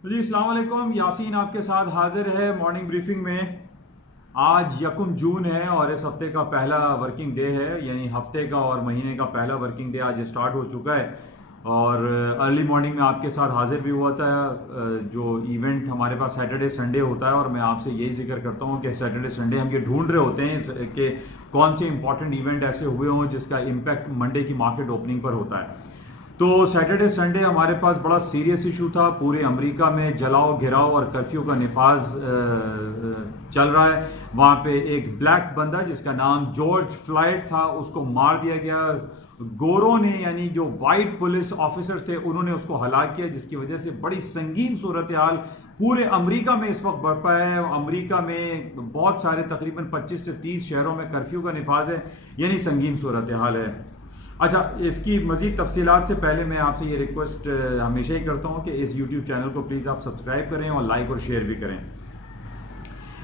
जी अस्सलाम वालेकुम। यासीन आपके साथ हाजिर है मॉर्निंग ब्रीफिंग में। आज यकम जून है और इस हफ्ते का पहला वर्किंग डे है, यानी हफ्ते का और महीने का पहला वर्किंग डे आज स्टार्ट हो चुका है। और अर्ली मॉर्निंग में आपके साथ हाजिर भी हुआ था। जो इवेंट हमारे पास सैटरडे संडे होता है, और मैं आपसे यही जिक्र करता हूँ कि सैटरडे संडे हम ये ढूंढ रहे होते हैं कि कौन से इंपॉर्टेंट इवेंट ऐसे हुए हों जिसका इम्पैक्ट मंडे की मार्केट ओपनिंग पर होता है। तो सैटरडे संडे हमारे पास बड़ा सीरियस इशू था। पूरे अमेरिका में जलाओ घिराओ और कर्फ्यू का निफाज चल रहा है। वहां पे एक ब्लैक बंदा जिसका नाम जॉर्ज फ्लॉयड था, उसको मार दिया गया। गोरों ने, यानी जो वाइट पुलिस ऑफिसर्स थे, उन्होंने उसको हलाक किया, जिसकी वजह से बड़ी संगीन सूरत हाल पूरे अमेरिका में इस वक्त बरपा है। अमेरिका में बहुत सारे तकरीबन 25 से 30 शहरों में कर्फ्यू का निफाज है, यानी संगीन सूरत हाल है। अच्छा, इसकी मजीद तफसीलात से पहले मैं आपसे ये रिक्वेस्ट हमेशा ही करता हूँ कि इस यूट्यूब चैनल को प्लीज़ आप सब्सक्राइब करें और लाइक और शेयर भी करें।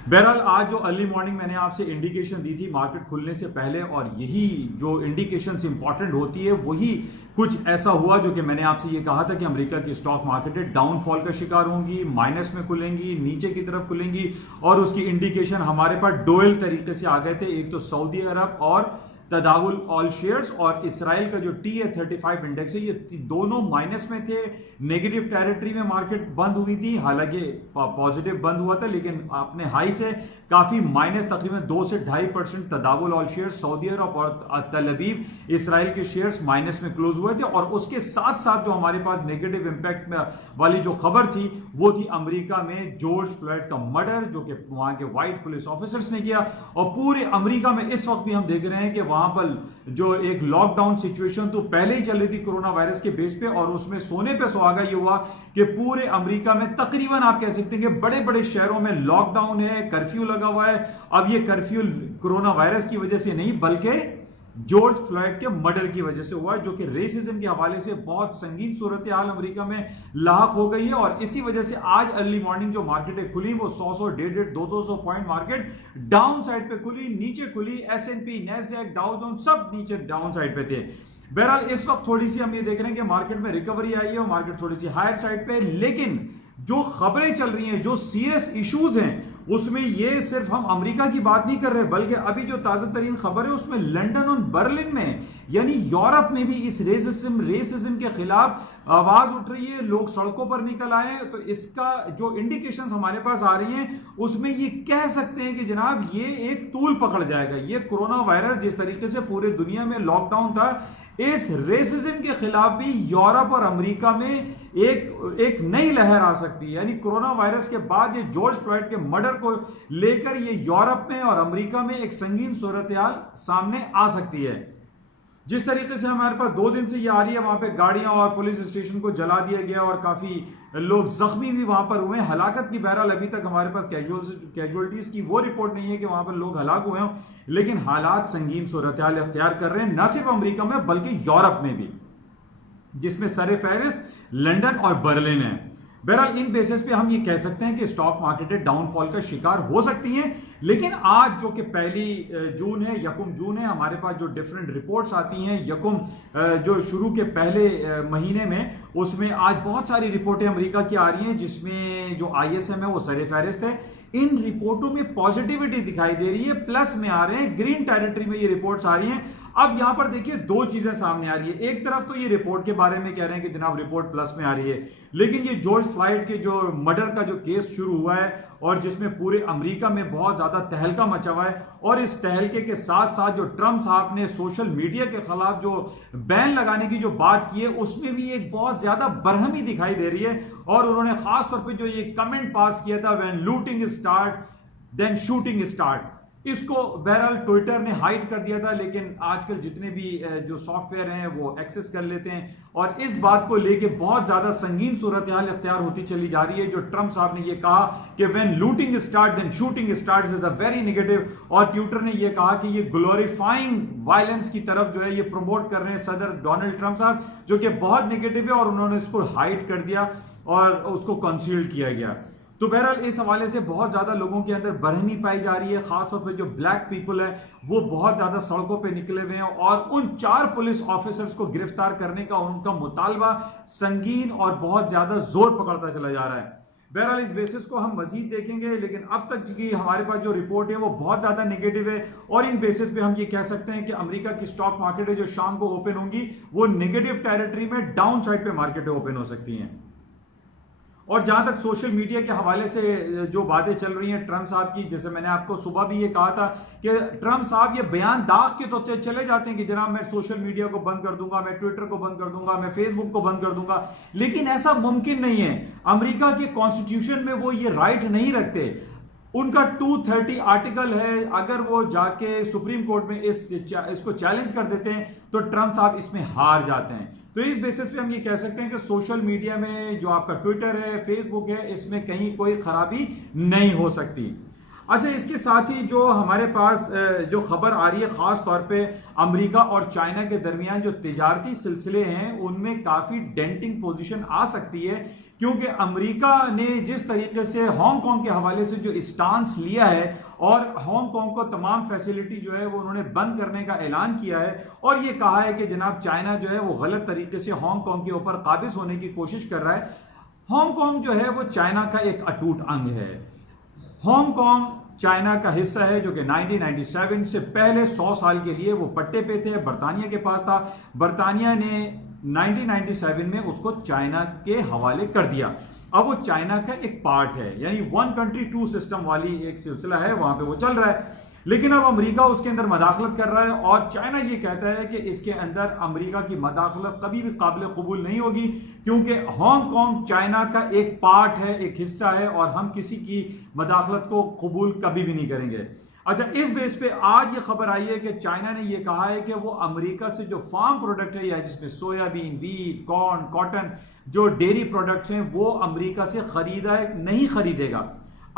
बहरहाल आज जो अर्ली मॉर्निंग मैंने आपसे इंडिकेशन दी थी मार्केट खुलने से पहले, और यही जो इंडिकेशंस इंपॉर्टेंट होती है वही कुछ ऐसा हुआ जो कि मैंने आपसे ये कहा था कि अमेरिका की स्टॉक मार्केट डाउनफॉल का शिकार होंगी, माइनस में खुलेंगी, नीचे की तरफ खुलेंगी। और उसकी इंडिकेशन हमारे पास डोयल तरीके से आ गए थे। एक तो सऊदी अरब और तदावुल ऑल शेयर्स और इसराइल का जो TA35 इंडेक्स है, ये दोनों माइनस में थे। नेगेटिव टेरिटरी में मार्केट बंद हुई थी, हालांकि पॉजिटिव बंद हुआ था, लेकिन अपने हाई से काफी माइनस तकरीबन 2 से 2.5% तदावुल ऑल शेयर्स सऊदी अरब और तल अवीव इसराइल के शेयर्स माइनस में क्लोज हुए थे। और उसके साथ साथ जो हमारे पास नेगेटिव इंपैक्ट वाली जो खबर थी वो थी अमेरिका में जॉर्ज फ्लॉयड का मर्डर, जो कि वहां के व्हाइट पुलिस ऑफिसर्स ने किया। और पूरे अमेरिका में इस वक्त भी हम देख रहे हैं कि वहां पर जो एक लॉकडाउन सिचुएशन तो पहले ही चल रही थी कोरोना वायरस के बेस पे, और उसमें सोने पे सुहागा ये हुआ कि पूरे अमेरिका में तकरीबन आप कह सकते हैं कि बड़े बड़े शहरों में लॉकडाउन है, कर्फ्यू लगा हुआ है। अब ये कर्फ्यू कोरोना वायरस की वजह से नहीं, बल्कि जॉर्ज फ्लॉयड के मर्डर की वजह से हुआ है, जो कि रेसिज्म के हवाले से बहुत संगीन सूरत हाल अमेरिका में लाक हो गई है। और इसी वजह से आज अर्ली मॉर्निंग जो मार्केटें खुली वो 100 150 200 पॉइंट मार्केट डाउन साइड पे खुली, नीचे खुली। S&P, नैस्डैक, डाउ जोन्स सब नीचे डाउन साइड पे थे। बहरहाल इस वक्त थोड़ी सी हम ये देख रहे हैं कि मार्केट में रिकवरी आई है और मार्केट थोड़ी सी हायर साइड पे। लेकिन जो खबरें चल रही हैं, जो सीरियस इश्यूज हैं, उसमें ये सिर्फ हम अमेरिका की बात नहीं कर रहे, बल्कि अभी जो ताजा तरीन खबर है उसमें लंदन और बर्लिन में, यानी यूरोप में भी इस रेसिज्म के खिलाफ आवाज उठ रही है। लोग सड़कों पर निकल आए हैं। तो इसका जो इंडिकेशंस हमारे पास आ रही हैं उसमें ये कह सकते हैं कि जनाब ये एक तूल पकड़ जाएगा। ये कोरोना वायरस जिस तरीके से पूरे दुनिया में लॉकडाउन था, इस रेसिज्म के खिलाफ भी यूरोप और अमेरिका में एक नई लहर आ सकती है। यानी कोरोना वायरस के बाद ये जॉर्ज फ्लॉयड के मर्डर को लेकर ये यूरोप में और अमेरिका में एक संगीन सूरत-ए-हाल सामने आ सकती है। जिस तरीके से हमारे पास 2 दिन से ये आ रही है, वहां पे गाड़ियां और पुलिस स्टेशन को जला दिया गया और काफी लोग जख्मी भी वहां पर हुए। हलाकत की बहरहाल अभी तक हमारे पास कैजुअलिटीज की वो रिपोर्ट नहीं है कि वहां पर लोग हलाक हुए हों, लेकिन हालात संगीन सूरत हाल अख्तियार कर रहे हैं, न सिर्फ अमेरिका में बल्कि यूरोप में भी, जिसमें सर-ए-फहरिस्त लंदन और बर्लिन है। बहरहाल इन बेसिस पे हम ये कह सकते हैं कि स्टॉक मार्केटें डाउनफॉल का शिकार हो सकती हैं। लेकिन आज जो कि पहली जून है, यकम जून है, हमारे पास जो डिफरेंट रिपोर्ट्स आती हैं यकम जो शुरू के पहले महीने में, उसमें आज बहुत सारी रिपोर्टें अमेरिका की आ रही हैं, जिसमें जो ISM है वो सर-ए-फहरिस्त है। इन रिपोर्टों में पॉजिटिविटी दिखाई दे रही है, प्लस में आ रहे हैं, ग्रीन टेरिटरी में ये रिपोर्ट्स आ रही हैं। अब यहां पर देखिए 2 चीजें सामने आ रही है। एक तरफ तो ये रिपोर्ट के बारे में कह रहे हैं कि जनाब रिपोर्ट प्लस में आ रही है, लेकिन ये जॉर्ज फ्लॉयड के जो मर्डर का जो केस शुरू हुआ है और जिसमें पूरे अमेरिका में बहुत ज्यादा तहलका मचा हुआ है, और इस तहलके के साथ साथ जो ट्रंप साहब ने सोशल मीडिया के खिलाफ जो बैन लगाने की जो बात की है, उसमें भी एक बहुत ज्यादा बरहमी दिखाई दे रही है। और उन्होंने खास तौर पर जो ये कमेंट पास किया था, when looting start then shooting start, इसको बहरहाल ट्विटर ने हाइड कर दिया था, लेकिन आजकल जितने भी जो सॉफ्टवेयर हैं वो एक्सेस कर लेते हैं। और इस बात को लेके बहुत ज्यादा संगीन सूरत हाल अख्तियार होती चली जा रही है। जो ट्रंप साहब ने ये कहा कि when looting start then shooting start is a very negative, और ट्विटर ने ये कहा कि ये ग्लोरीफाइंग वायलेंस की तरफ जो है ये प्रमोट कर रहे हैं सदर डोनाल्ड ट्रंप साहब, जो कि बहुत नेगेटिव है, और उन्होंने इसको हाइड कर दिया और उसको कंसील किया गया। तो बहरहाल इस हवाले से बहुत ज्यादा लोगों के अंदर बरहमी पाई जा रही है। खासतौर पर जो ब्लैक पीपल है वो बहुत ज्यादा सड़कों पे निकले हुए हैं और उन 4 पुलिस ऑफिसर्स को गिरफ्तार करने का उनका मुतालबा संगीन और बहुत ज्यादा जोर पकड़ता चला जा रहा है। बहरहाल इस बेसिस को हम मजीद देखेंगे, लेकिन अब तक की हमारे पास जो रिपोर्ट है वो बहुत ज्यादा नेगेटिव है और इन बेसिस पे हम ये कह सकते हैं कि अमेरिका की स्टॉक मार्केट है जो शाम को ओपन होंगी वो नेगेटिव टेरिटरी में डाउन साइड पे मार्केट ओपन हो सकती हैं। और जहां तक सोशल मीडिया के हवाले से जो बातें चल रही हैं ट्रंप साहब की, जैसे मैंने आपको सुबह भी ये कहा था कि ट्रंप साहब ये बयान दाग के तो चले जाते हैं कि जनाब मैं सोशल मीडिया को बंद कर दूंगा, मैं ट्विटर को बंद कर दूंगा, मैं फेसबुक को बंद कर दूंगा, लेकिन ऐसा मुमकिन नहीं है। अमेरिका के कॉन्स्टिट्यूशन में वो ये राइट नहीं रखते। उनका 230 आर्टिकल है, अगर वो जाके सुप्रीम कोर्ट में इसको चैलेंज कर देते हैं तो ट्रंप साहब इसमें हार जाते हैं। तो इस बेसिस पे हम ये कह सकते हैं कि सोशल मीडिया में जो आपका ट्विटर है, फेसबुक है, इसमें कहीं कोई खराबी नहीं हो सकती। अच्छा, इसके साथ ही जो हमारे पास जो खबर आ रही है खास तौर पे अमेरिका और चाइना के दरमियान जो तिजारती सिलसिले हैं उनमें काफी डेंटिंग पोजीशन आ सकती है, क्योंकि अमेरिका ने जिस तरीके से हांगकांग के हवाले से जो स्टांस लिया है और हांगकांग को तमाम फैसिलिटी जो है वो उन्होंने बंद करने का ऐलान किया है और ये कहा है कि जनाब चाइना जो है वो गलत तरीके से हांगकांग के ऊपर काबिज होने की कोशिश कर रहा है। हांगकांग जो है वो चाइना का एक अटूट अंग है। हांगकांग चाइना का हिस्सा है जो कि 1997 से पहले 100 साल के लिए वो पट्टे पे थे, बरतानिया के पास था। बरतानिया ने 1997 में उसको चाइना के हवाले कर दिया। अब वो चाइना का एक पार्ट है, यानी 1 कंट्री 2 सिस्टम वाली एक सिलसिला है, वहां पे वो चल रहा है। लेकिन अब अमेरिका उसके अंदर मदाखलत कर रहा है और चाइना ये कहता है कि इसके अंदर अमेरिका की मदाखलत कभी भी काबिल कबूल नहीं होगी, क्योंकि हांगकांग चाइना का एक पार्ट है, एक हिस्सा है और हम किसी की मदाखलत को कबूल कभी भी नहीं करेंगे। अच्छा, इस बेस पे आज ये खबर आई है कि चाइना ने ये कहा है कि वो अमेरिका से जो फार्म प्रोडक्ट है या जिसमें सोयाबीन, वीट, कॉर्न, कॉटन, जो डेयरी प्रोडक्ट्स हैं वो अमेरिका से नहीं खरीदेगा।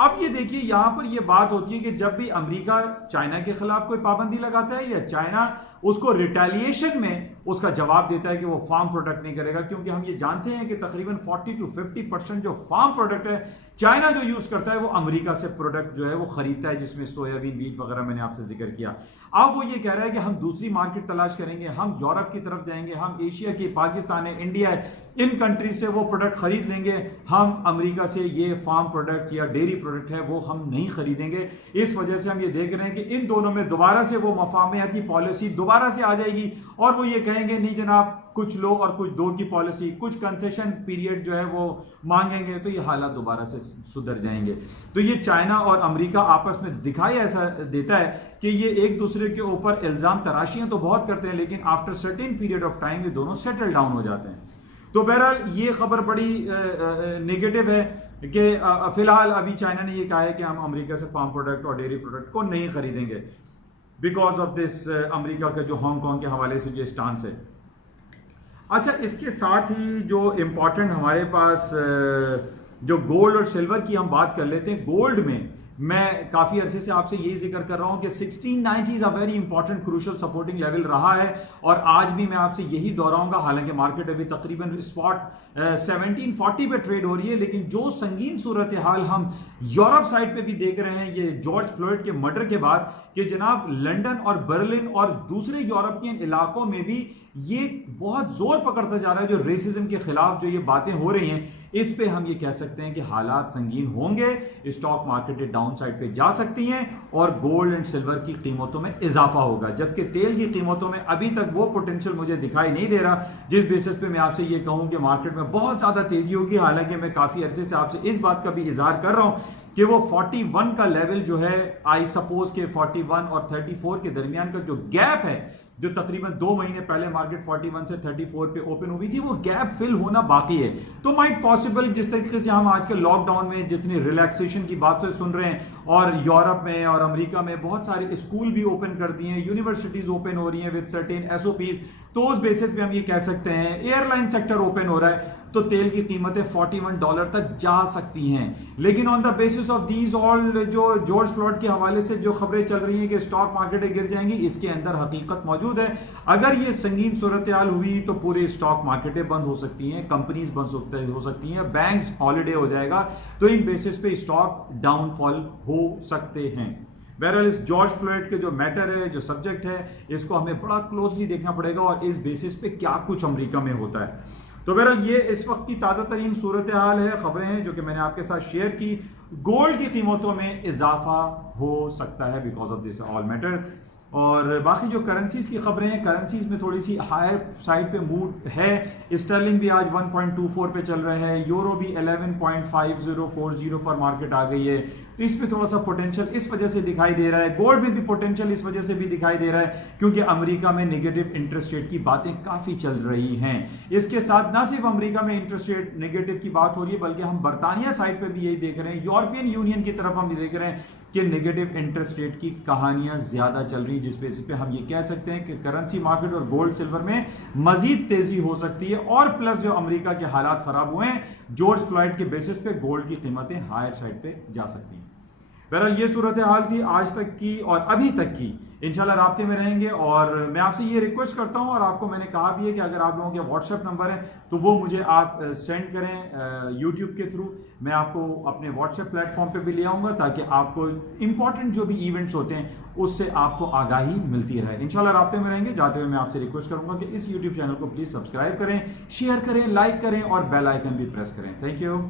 अब ये देखिए, यहां पर ये बात होती है कि जब भी अमेरिका चाइना के खिलाफ कोई पाबंदी लगाता है या चाइना उसको रिटेलिएशन में उसका जवाब देता है कि वो फार्म प्रोडक्ट नहीं करेगा, क्योंकि हम ये जानते हैं कि तकरीबन 40 to 50% जो फार्म प्रोडक्ट है चाइना जो यूज करता है वो अमेरिका से प्रोडक्ट जो है वो खरीदता है, जिसमें सोयाबीन, वीट वगैरह मैंने आपसे जिक्र किया। अब वो ये कह रहा है कि हम दूसरी मार्केट तलाश करेंगे, हम यूरोप की तरफ जाएंगे, हम एशिया की, पाकिस्तान है, इंडिया है, इन कंट्री से वो प्रोडक्ट खरीद लेंगे, हम अमेरिका से ये फार्म प्रोडक्ट या डेयरी प्रोडक्ट है वो हम नहीं खरीदेंगे। इस वजह से हम ये देख रहे हैं कि इन दोनों में दोबारा से वो मफाहमती पॉलिसी दोबारा से आ जाएगी और वो ये कहेंगे नहीं जनाब कुछ लो और कुछ दो की पॉलिसी, कुछ कंसेशन पीरियड जो है वो मांगेंगे, तो ये हालात दोबारा से सुधर जाएंगे। तो ये चाइना और अमेरिका आपस में दिखाई ऐसा देता है कि ये एक दूसरे के ऊपर इल्जाम तराशियां तो बहुत करते हैं, लेकिन after certain period of time ये दोनों सेटल डाउन हो जाते हैं। तो बहरहाल ये खबर बड़ी नेगेटिव है कि फिलहाल अभी चाइना ने ये कहा है कि हम अमेरिका से फार्म प्रोडक्ट और डेयरी प्रोडक्ट को नहीं खरीदेंगे बिकॉज ऑफ दिस अमेरिका का जो हांगकांग के हवाले से जो स्टांस है। अच्छा, इसके साथ ही जो इम्पोर्टेंट हमारे पास जो गोल्ड और सिल्वर की हम बात कर लेते हैं। गोल्ड में मैं काफी अरसे से आपसे यही जिक्र कर रहा हूं कि 1690 is a very important crucial supporting level रहा है और आज भी मैं आपसे यही दोहराऊंगा। हालांकि मार्केट अभी तकरीबन स्पॉट 1740 पे ट्रेड हो रही है, लेकिन जो संगीन सूरत हाल हम यूरोप साइड पे भी देख रहे हैं ये जॉर्ज फ्लॉयड के मर्डर के बाद कि जनाब लंदन और बर्लिन और दूसरे यूरोपियन इलाकों में भी ये बहुत जोर पकड़ता जा रहा है। जो रेसिज्म के खिलाफ जो ये बातें हो रही हैं, इस पे हम ये कह सकते हैं कि हालात संगीन होंगे, स्टॉक मार्केट डाउन साइड पे जा सकती हैं और गोल्ड एंड सिल्वर की कीमतों में इजाफा होगा, जबकि तेल की कीमतों में अभी तक वो पोटेंशियल मुझे दिखाई नहीं दे रहा जिस बेसिस पे मैं आपसे ये कहूं कि मार्केट में बहुत ज्यादा तेजी होगी। हालांकि मैं काफी अरसे से आपसे इस बात का भी इजहार कर रहा हूं कि वो 41 का लेवल जो है, आई सपोज के 41 और 34 के दरमियान का जो गैप है, जो तकरीबन 2 महीने पहले मार्केट 41 से 34 पे ओपन हुई थी, वो गैप फिल होना बाकी है। तो माइट पॉसिबल जिस तरीके से हम आजकल लॉकडाउन में जितनी रिलैक्सेशन की बातें सुन रहे हैं और यूरोप में और अमेरिका में बहुत सारे स्कूल भी ओपन कर दिए हैं, यूनिवर्सिटीज ओपन हो रही हैं विद सर्टेन एसओपीज, तो उस बेसिस पे हम ये कह सकते हैं एयरलाइन सेक्टर ओपन हो रहा है तो तेल की कीमतें $41 तक जा सकती हैं। लेकिन on the basis of these all जो जॉर्ज फ्लॉयड के हवाले से जो खबरें चल रही हैं कि स्टॉक मार्केटें गिर जाएंगी, इसके अंदर हकीकत मौजूद है। अगर ये संगीन सूरत हाल हुई तो पूरे स्टॉक मार्केटें बंद हो सकती हैं, कंपनीज बंद हो सकती हैं, बैंक्स हॉलिडे हो जाएगा, तो इन बेसिस पे स्टॉक डाउनफॉल हो सकते हैं। बहरहाल इस जॉर्ज फ्लॉयड के जो मैटर है, जो सब्जेक्ट है, इसको हमें बड़ा क्लोजली देखना पड़ेगा और इस बेसिस पे क्या कुछ अमेरिका में होता है। तो बहरहाल ये इस वक्त की ताज़ा तरीन सूरत हाल है, खबरें हैं जो कि मैंने आपके साथ शेयर की। गोल्ड की कीमतों में इजाफा हो सकता है because of this all matter. और बाकी जो करेंसीज की खबरें हैं, करेंसीज में थोड़ी सी हायर साइड पे मूड है। स्टर्लिंग भी आज 1.24 पे चल रहे हैं, यूरो भी 11.5040 पर मार्केट आ गई है। तो इसमें थोड़ा सा पोटेंशियल इस वजह से दिखाई दे रहा है। गोल्ड में भी पोटेंशियल इस वजह से भी दिखाई दे रहा है क्योंकि अमेरिका में नेगेटिव इंटरेस्ट रेट की बातें काफी चल रही हैं। इसके साथ ना सिर्फ अमेरिका में इंटरेस्ट रेट नेगेटिव की बात हो रही है, बल्कि हम बर्तानिया साइड पे भी यही देख रहे हैं, यूरोपियन यूनियन की तरफ हम देख रहे हैं कि नेगेटिव इंटरेस्ट रेट की कहानियां ज्यादा चल रही, जिस बेसिस पे हम ये कह सकते हैं कि करेंसी मार्केट और गोल्ड सिल्वर में मजीद तेजी हो सकती है। और प्लस जो अमेरिका के हालात खराब हुए हैं, जॉर्ज फ्लॉयड के बेसिस पे गोल्ड की कीमतें हायर साइड पे जा सकती हैं। बहरहाल ये सूरत हाल थी आज तक की और अभी तक की। इंशाल्लाह राब्ते में रहेंगे और मैं आपसे ये रिक्वेस्ट करता हूं और आपको मैंने कहा भी है कि अगर आप लोगों के व्हाट्सएप नंबर है तो वो मुझे आप सेंड करें यूट्यूब के थ्रू। मैं आपको अपने व्हाट्सएप प्लेटफॉर्म पे भी ले आऊंगा ताकि आपको इंपॉर्टेंट जो भी इवेंट्स होते हैं उससे आपको आगाही मिलती रहे। इंशाल्लाह राब्ते में रहेंगे। जाते हुए मैं आपसे रिक्वेस्ट करूंगा कि इस यूट्यूब चैनल को प्लीज सब्सक्राइब करें, शेयर करें, लाइक करें और बेल आइकन भी प्रेस करें। Thank you.